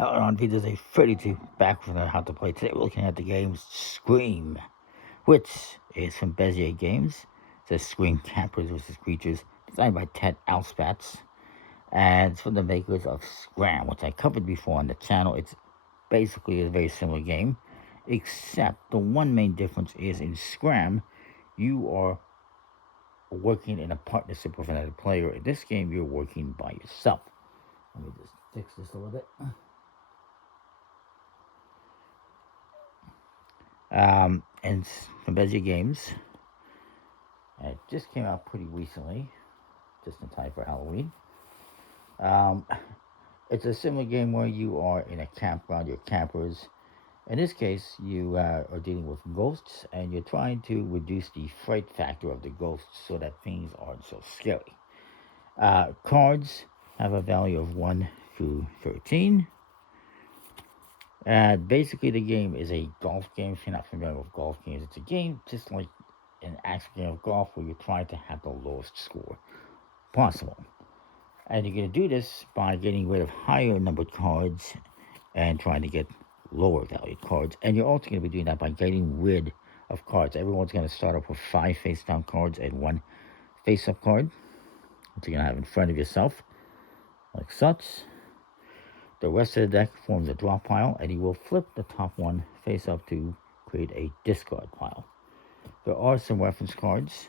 On videos a 32 back from how to play. Today we're looking at the game Scream, which is from Bezier Games. It says Scream Campers vs. Creatures, designed by Ted Alspatz, and it's from the makers of Scram, which I covered before on the channel. It's basically a very similar game, except the one main difference is in Scram, you are working in a partnership with another player. In this game, you're working by yourself. Let me just fix this a little bit. And from Bezier Games. It just came out pretty recently, just in time for Halloween. It's a similar game where you are in a campground, you're campers. In this case, you are dealing with ghosts, and you're trying to reduce the fright factor of the ghosts so that things aren't so scary. Cards have a value of 1 through 13. Basically, the game is a golf game. If you're not familiar with golf games, it's a game just like an actual game of golf where you're trying to have the lowest score possible. And you're going to do this by getting rid of higher numbered cards and trying to get lower valued cards. And you're also going to be doing that by getting rid of cards. Everyone's going to start off with 5 face down cards and 1 face up card, which you're going to have in front of yourself, like such. The rest of the deck forms a drop pile, and you will flip the top one face up to create a discard pile. There are some reference cards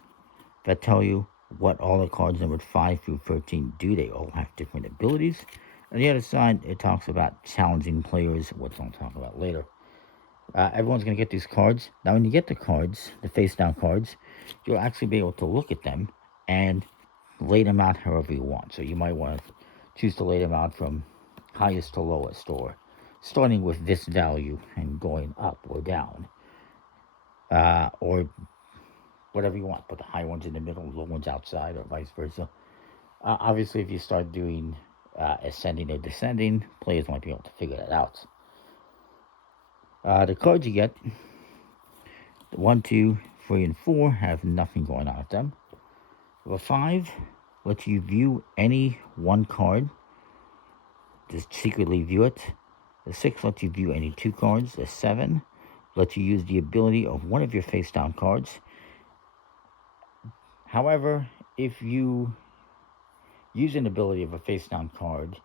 that tell you what all the cards numbered 5 through 13 do. They all have different abilities. On the other side, it talks about challenging players, which I'll talk about later. Everyone's going to get these cards. Now, when you get the cards, the face-down cards, you'll actually be able to look at them and lay them out however you want. So you might want to choose to lay them out from highest to lowest, or starting with this value and going up or down, or whatever you want. Put the high ones in the middle, low ones outside, or vice versa. Obviously, if you start doing ascending or descending, players might be able to figure that out. The cards you get, the 1, 2, 3, and 4 have nothing going on with them. The 5 lets you view any one card, just secretly view it. The 6 lets you view any 2 cards. The 7 lets you use the ability of one of your face down cards. However, if you use an ability of a face down card,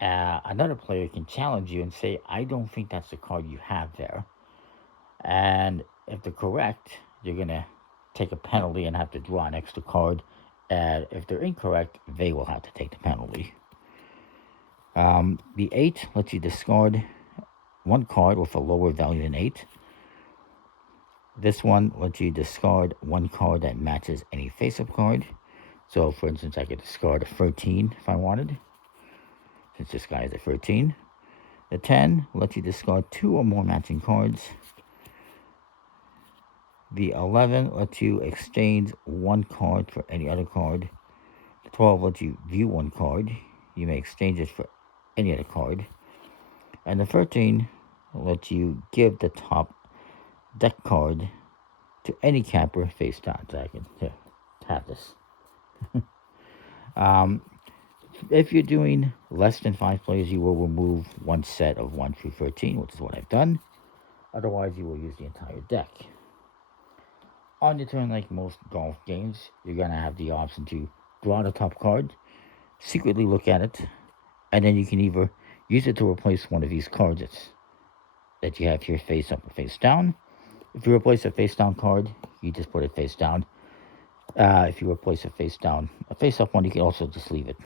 another player can challenge you and say, I don't think that's the card you have there. And if they're correct, you're going to take a penalty and have to draw an extra card. And if they're incorrect, they will have to take the penalty. The 8 lets you discard 1 card with a lower value than 8. This one lets you discard 1 card that matches any face-up card. So, for instance, I could discard a 13 if I wanted, since this guy is a 13. The 10 lets you discard 2 or more matching cards. The 11 lets you exchange 1 card for any other card. The 12 lets you view 1 card. You may exchange it for any other card. And the 13 lets you give the top deck card to any camper face down. So I can have this. If you're doing less than 5 players, you will remove 1 set of 1 through 13, which is what I've done. Otherwise, you will use the entire deck. On your turn, like most golf games, you're going to have the option to draw the top card, secretly look at it, and then you can either use it to replace one of these cards that you have here face up or face down. If you replace a face down card, you just put it face down. If you replace a face up one, you can also just leave it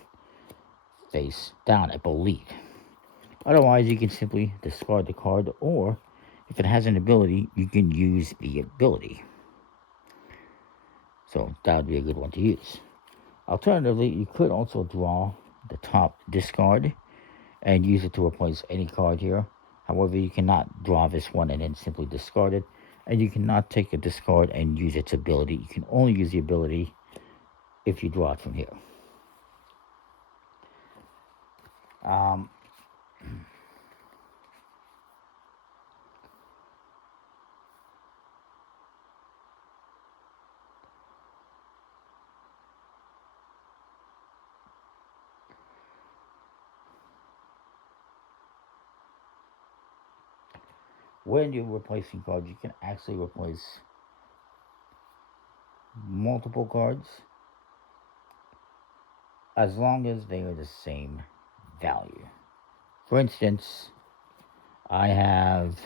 face down, I believe. Otherwise, you can simply discard the card, or if it has an ability, you can use the ability. So that would be a good one to use. Alternatively, you could also draw the top discard and use it to replace any card here. However, you cannot draw this one and then simply discard it. And you cannot take a discard and use its ability. You can only use the ability if you draw it from here. when you're replacing cards, you can actually replace multiple cards as long as they are the same value. For instance, I have,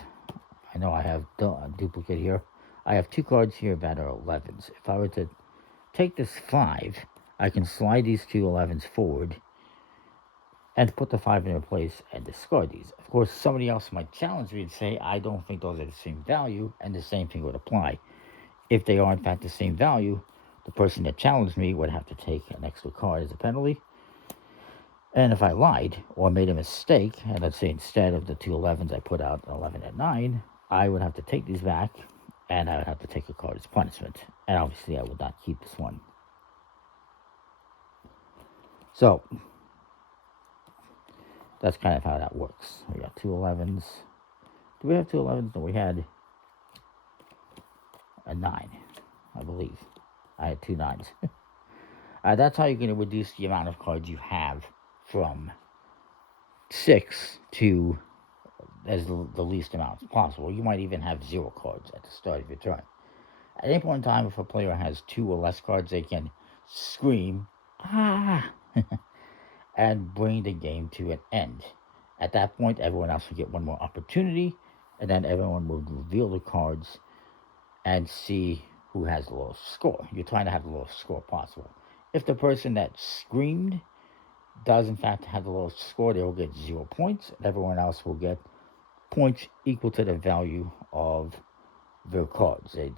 I know I have a duplicate here. I have two cards here that are 11s. If I were to take this 5, I can slide these two 11s forward and put the 5 in their place and discard these. Of course, somebody else might challenge me and say, I don't think those are the same value, and the same thing would apply. If they are in fact the same value, the person that challenged me would have to take an extra card as a penalty. And if I lied or made a mistake, and let's say instead of the two 11s I put out an 11 and 9, I would have to take these back, and I would have to take a card as punishment. And obviously I would not keep this one. So, that's kind of how that works. We got two 11s. Do we have two 11s? No, we had a 9, I believe. I had two 9s. That's how you're going to reduce the amount of cards you have from 6 to as the least amount possible. You might even have 0 cards at the start of your turn. At any point in time, if a player has 2 or less cards, they can scream, ah, and bring the game to an end. At that point, everyone else will get one more opportunity, and then everyone will reveal the cards and see who has the lowest score. You're trying to have the lowest score possible. If the person that screamed does in fact have the lowest score, they will get 0 points, and everyone else will get points equal to the value of their cards, the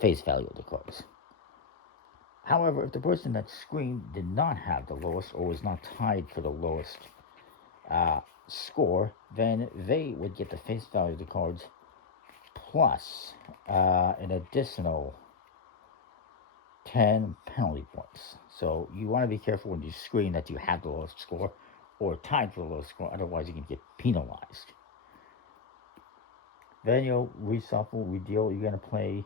face value of the cards. However, if the person that screamed did not have the lowest or was not tied for the lowest score, then they would get the face value of the cards plus an additional 10 penalty points. So you want to be careful when you scream that you have the lowest score or tied for the lowest score, otherwise you can get penalized. Then you'll reshuffle, redeal. You're going to play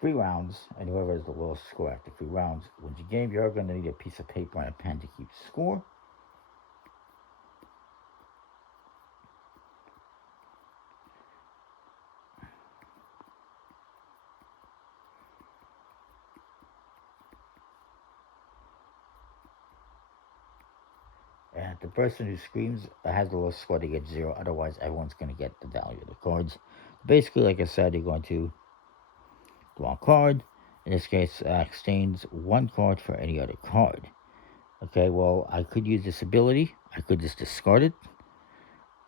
3 rounds, and whoever has the lowest score after 3 rounds wins the game. You're going to need a piece of paper and a pen to keep score. And the person who screams has the lowest score to get 0. Otherwise, everyone's going to get the value of the cards. Basically, like I said, you're going to draw a card. In this case, exchange 1 card for any other card. Okay, well, I could use this ability. I could just discard it.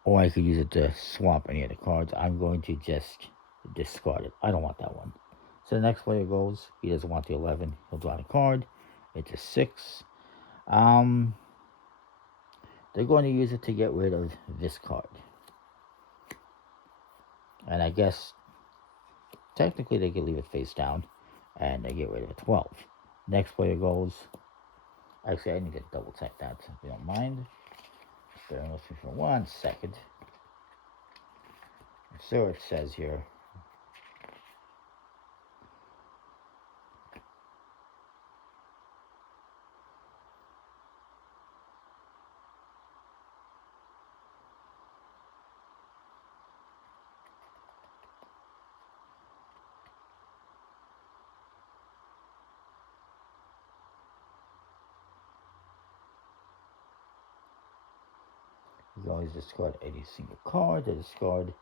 Or I could use it to swap any of the cards. I'm going to just discard it. I don't want that one. So the next player goes. He doesn't want the 11. He'll draw the card. It's a 6. They're going to use it to get rid of this card. And I guess technically they could leave it face down and they get rid of a 12. Next player goes. Actually, I need to double check that if you don't mind. Bear with me for 1 second. So it says here. You can always discard any single card. To discard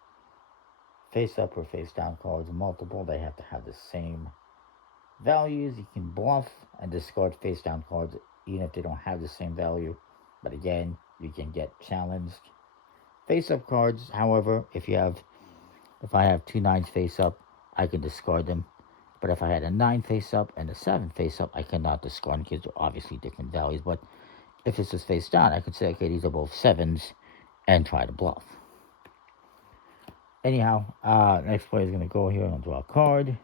face up or face down cards, multiple, they have to have the same values. You can bluff and discard face down cards even if they don't have the same value. But again, you can get challenged. Face up cards, however, if I have 2 9s face up, I can discard them. But if I had a 9 face up and a 7 face up, I cannot discard them because they're obviously different values. But if this is face down, I could say, okay, these are both 7s and try to bluff. Anyhow, next player is going to go here and draw a card.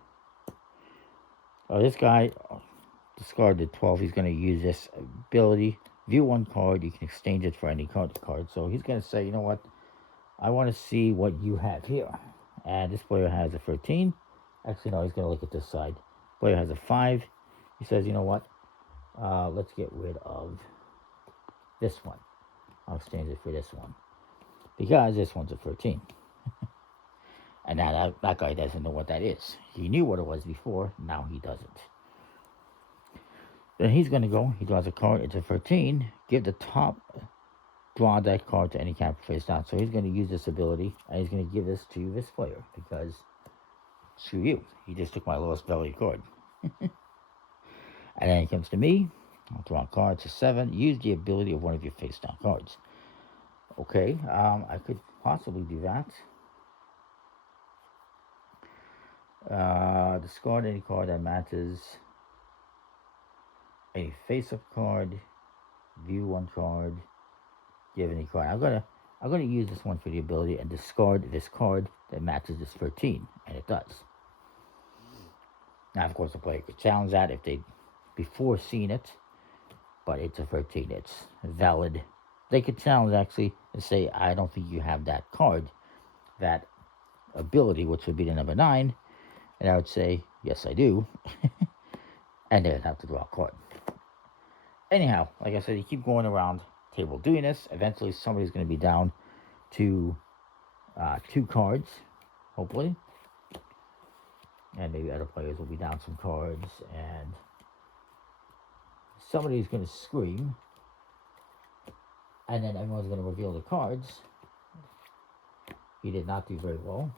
This guy discarded 12. He's going to use this ability. View 1 card. You can exchange it for any card. So he's going to say, you know what? I want to see what you have here. And this player has a 13. Actually, no, he's going to look at this side. Player has a 5. He says, you know what? Let's get rid of this one. I'll exchange it for this one. because this one's a 13. And now that guy doesn't know what that is. He knew what it was before, now he doesn't. Then he's going to go, he draws a card, it's a 13, give the top, draw that card to any character face down. So he's going to use this ability, and he's going to give this to this player, because screw you, he just took my lowest value card. And then it comes to me, I'll draw a card, it's a 7, use the ability of one of your face down cards. Okay, I could possibly do that. Discard any card that matches a face-up card. View one card. Give any card. I'm gonna use this one for the ability and discard this card that matches this 13, and it does. Now, of course, the player could challenge that if they before seeing it, but it's a 13. It's valid. They could challenge actually and say, I don't think you have that card, that ability, which would be the number 9. And I would say, yes, I do. And they'd have to draw a card. Anyhow, like I said, you keep going around the table doing this. Eventually, somebody's going to be down to 2 cards, hopefully. And maybe other players will be down some cards. And somebody's going to scream. And then everyone's going to reveal the cards. He did not do very well.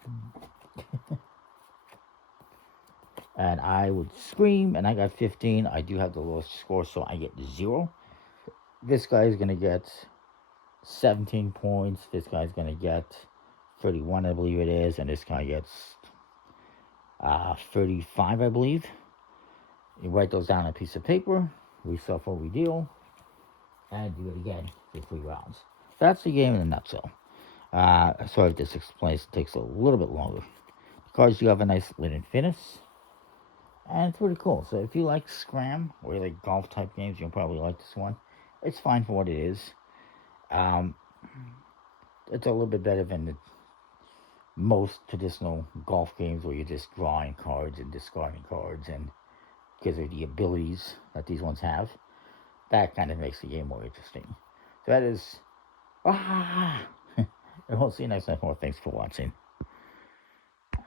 And I would scream, and I got 15. I do have the lowest score, so I get 0. This guy is going to get 17 points. This guy's going to get 31, I believe it is. And this guy gets 35, I believe. You write those down on a piece of paper. Reshuffle, redeal. And do it again for 3 rounds. That's the game in a nutshell. Sorry if this explains. It takes a little bit longer. The cards do have a nice linen finish. And it's pretty cool. So if you like Scram, or you like golf type games, you'll probably like this one. It's fine for what it is. It's a little bit better than the most traditional golf games where you're just drawing cards and discarding cards, and because of the abilities that these ones have. That kind of makes the game more interesting. So that is... And we'll see you next time more. Thanks for watching.